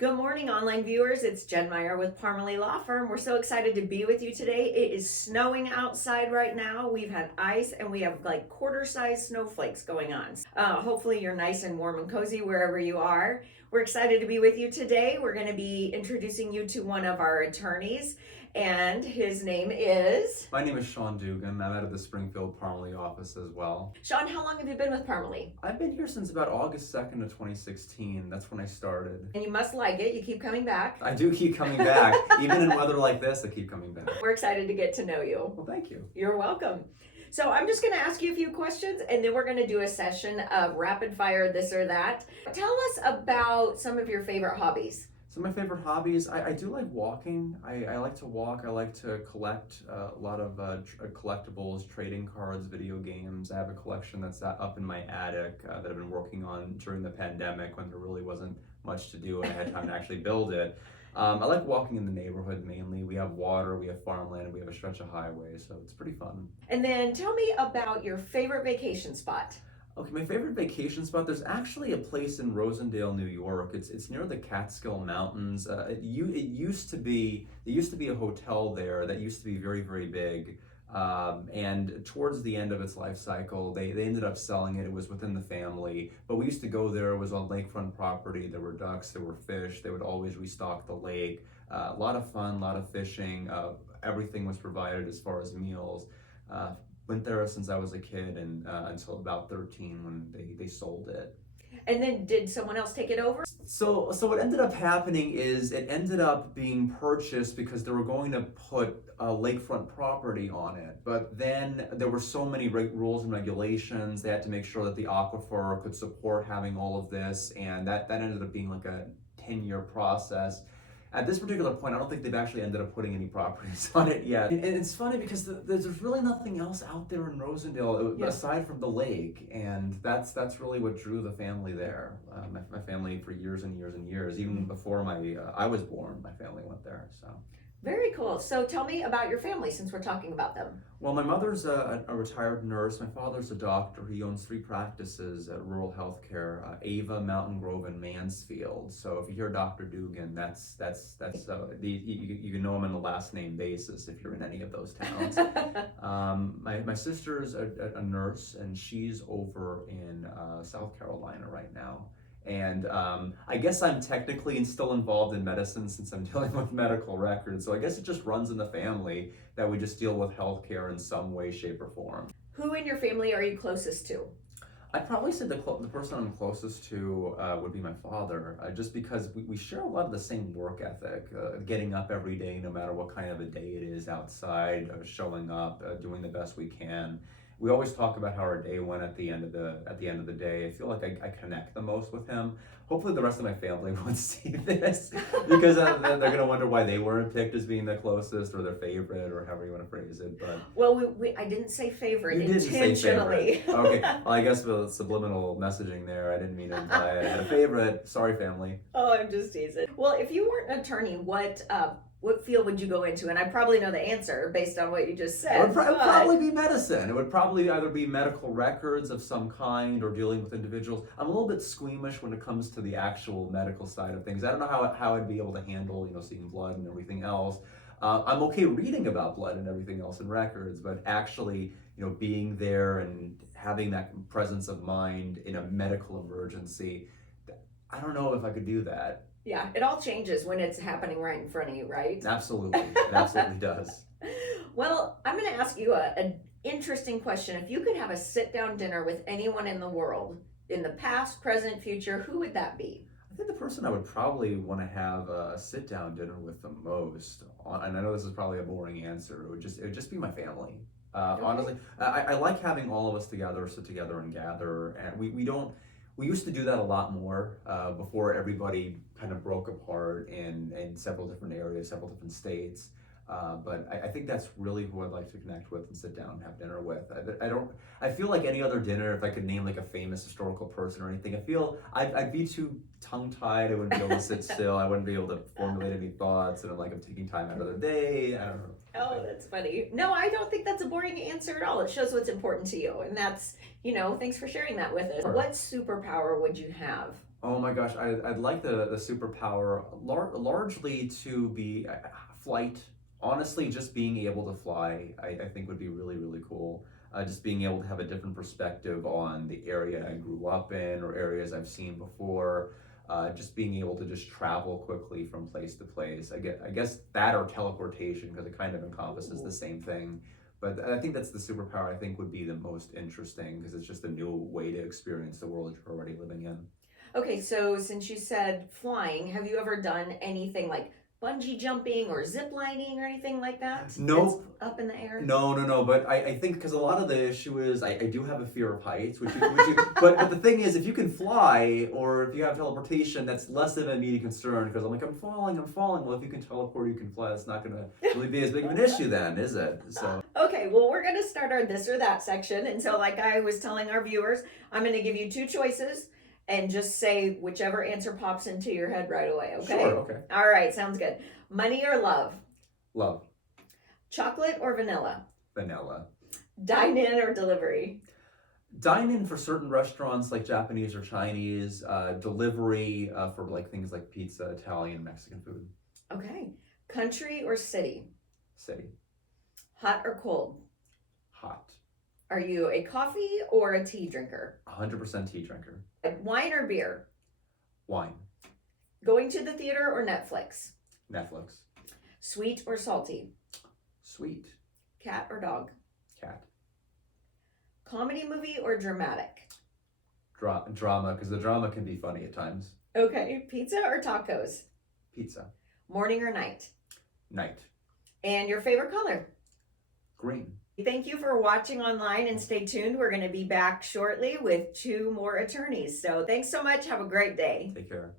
Good morning, online viewers. It's Jen Meyer with Parmele Law Firm. We're so excited to be with you today. It is snowing outside right now. We've had ice and we have like quarter-sized snowflakes going on. Hopefully you're nice and warm and cozy wherever you are. We're excited to be with you today. We're going to be introducing you to one of our attorneys, and his name is... My name is Sean Dugan. I'm out of the Springfield Parmele office as well. Sean, how long have you been with Parmele? I've been here since about August 2nd of 2016. That's when I started. And you must like it. You keep coming back. I do keep coming back. Even in weather like this, I keep coming back. We're excited to get to know you. Well, thank you. You're welcome. So I'm just going to ask you a few questions, and then we're going to do a session of rapid fire this or that. Tell us about some of your favorite hobbies. So my favorite hobbies, I do like walking. I like to walk. I like to collect a lot of collectibles, trading cards, video games. I have a collection that's up in my attic that I've been working on during the pandemic when there really wasn't much to do and I had time to actually build it. I like walking in the neighborhood mainly. We have water, we have farmland, and we have a stretch of highway, so it's pretty fun. And then tell me about your favorite vacation spot. Okay, my favorite vacation spot, there's actually a place in Rosendale, New York. It's near the Catskill Mountains. It used to be a hotel there that used to be very, very big. And towards the end of its life cycle, they ended up selling it. It was within the family. But we used to go there. It was on lakefront property. There were ducks, there were fish. They would always restock the lake. A lot of fun, a lot of fishing. Everything was provided as far as meals. Went there since I was a kid and until about 13 when they sold it. And then did someone else take it over? So what ended up happening is it ended up being purchased because they were going to put lakefront property on it. But then there were so many rules and regulations. They had to make sure that the aquifer could support having all of this, and that ended up being like a 10-year process. At this particular point, I don't think they've actually ended up putting any properties on it yet. And it's funny because there's really nothing else out there in Rosendale aside from the lake, and that's really what drew the family there. My family for years and years and years, even before I was born, my family went there. So. Very cool. So tell me about your family since we're talking about them. Well, my mother's a retired nurse. My father's a doctor. He owns 3 practices at rural healthcare, Ava, Mountain Grove, and Mansfield. So if you hear Dr. Dugan, you can know him on the last name basis if you're in any of those towns. My sister's a nurse, and she's over in South Carolina right now. And I guess I'm technically still involved in medicine since I'm dealing with medical records. So I guess it just runs in the family that we just deal with healthcare in some way, shape, or form. Who in your family are you closest to? I'd probably say the person I'm closest to would be my father, just because we share a lot of the same work ethic, getting up every day, no matter what kind of a day it is outside, showing up, doing the best we can. We always talk about how our day went at the end of the day. I feel like I connect the most with him. Hopefully the rest of my family won't see this because they're going to wonder why they weren't picked as being the closest or their favorite or however you want to phrase it. But well, I didn't say favorite you didn't intentionally. Say favorite. Okay, well, I guess the subliminal messaging there, I didn't mean to imply I had a favorite. Sorry, family. Oh, I'm just teasing. Well, if you weren't an attorney, what field would you go into? And I probably know the answer based on what you just said. It would probably be medicine. It would probably either be medical records of some kind or dealing with individuals. I'm a little bit squeamish when it comes to the actual medical side of things. I don't know how I'd be able to handle, seeing blood and everything else. I'm okay reading about blood and everything else in records, but actually, being there and having that presence of mind in a medical emergency, I don't know if I could do that. Yeah, it all changes when it's happening right in front of you, right? Absolutely. It absolutely does. Well, I'm going to ask you an interesting question. If you could have a sit-down dinner with anyone in the world, in the past, present, future, who would that be? I think the person I would probably want to have a sit-down dinner with the most, and I know this is probably a boring answer, it would just be my family. Okay. Honestly, I like having all of us together, sit together and gather, and we used to do that a lot more before everybody kind of broke apart in several different areas, several different states. But I think that's really who I'd like to connect with and sit down and have dinner with. I feel like any other dinner, if I could name like a famous historical person or anything, I feel I'd be too tongue-tied. I wouldn't be able to sit still. I wouldn't be able to formulate any thoughts. And I'm taking time out of the day. I don't know. Oh, that's funny. No, I don't think that's a boring answer at all. It shows what's important to you. And that's, thanks for sharing that with us. Sure. What superpower would you have? Oh my gosh, I'd like the superpower largely to be flight. Honestly, just being able to fly, I think would be really, really cool. Just being able to have a different perspective on the area I grew up in or areas I've seen before. Just being able to just travel quickly from place to place. I guess that or teleportation because it kind of encompasses the same thing. But I think that's the superpower I think would be the most interesting because it's just a new way to experience the world you're already living in. Okay, so since you said flying, have you ever done anything like bungee jumping or zip lining or anything like that? That's Nope. up in the air? No. But I think because a lot of the issue is I do have a fear of heights, but the thing is, if you can fly or if you have teleportation, that's less of an immediate concern because I'm like, I'm falling. Well, if you can teleport, you can fly. That's not going to really be as big of an issue then, is it? So, Okay, well, we're going to start our this or that section. And so, like I was telling our viewers, I'm going to give you two choices and just say whichever answer pops into your head right away, okay? sure, okay. All right, sounds good. Money or love? Love, Chocolate or vanilla? vanilla. Dine in or delivery? Dine in for certain restaurants like Japanese or Chinese, delivery for like things like pizza, Italian, Mexican food. Okay. Country or city? City, Hot or cold? hot. Are you a coffee or a tea drinker? 100% tea drinker. Wine or beer? Wine, Going to the theater or Netflix? Netflix, Sweet or salty? sweet, Cat or dog? cat. Comedy movie or dramatic? Drama, because the drama can be funny at times. Okay. Pizza or tacos? Pizza, Morning or night? night, And your favorite color? green. Thank you for watching online and stay tuned. We're going to be back shortly with two more attorneys. So thanks so much. Have a great day. Take care.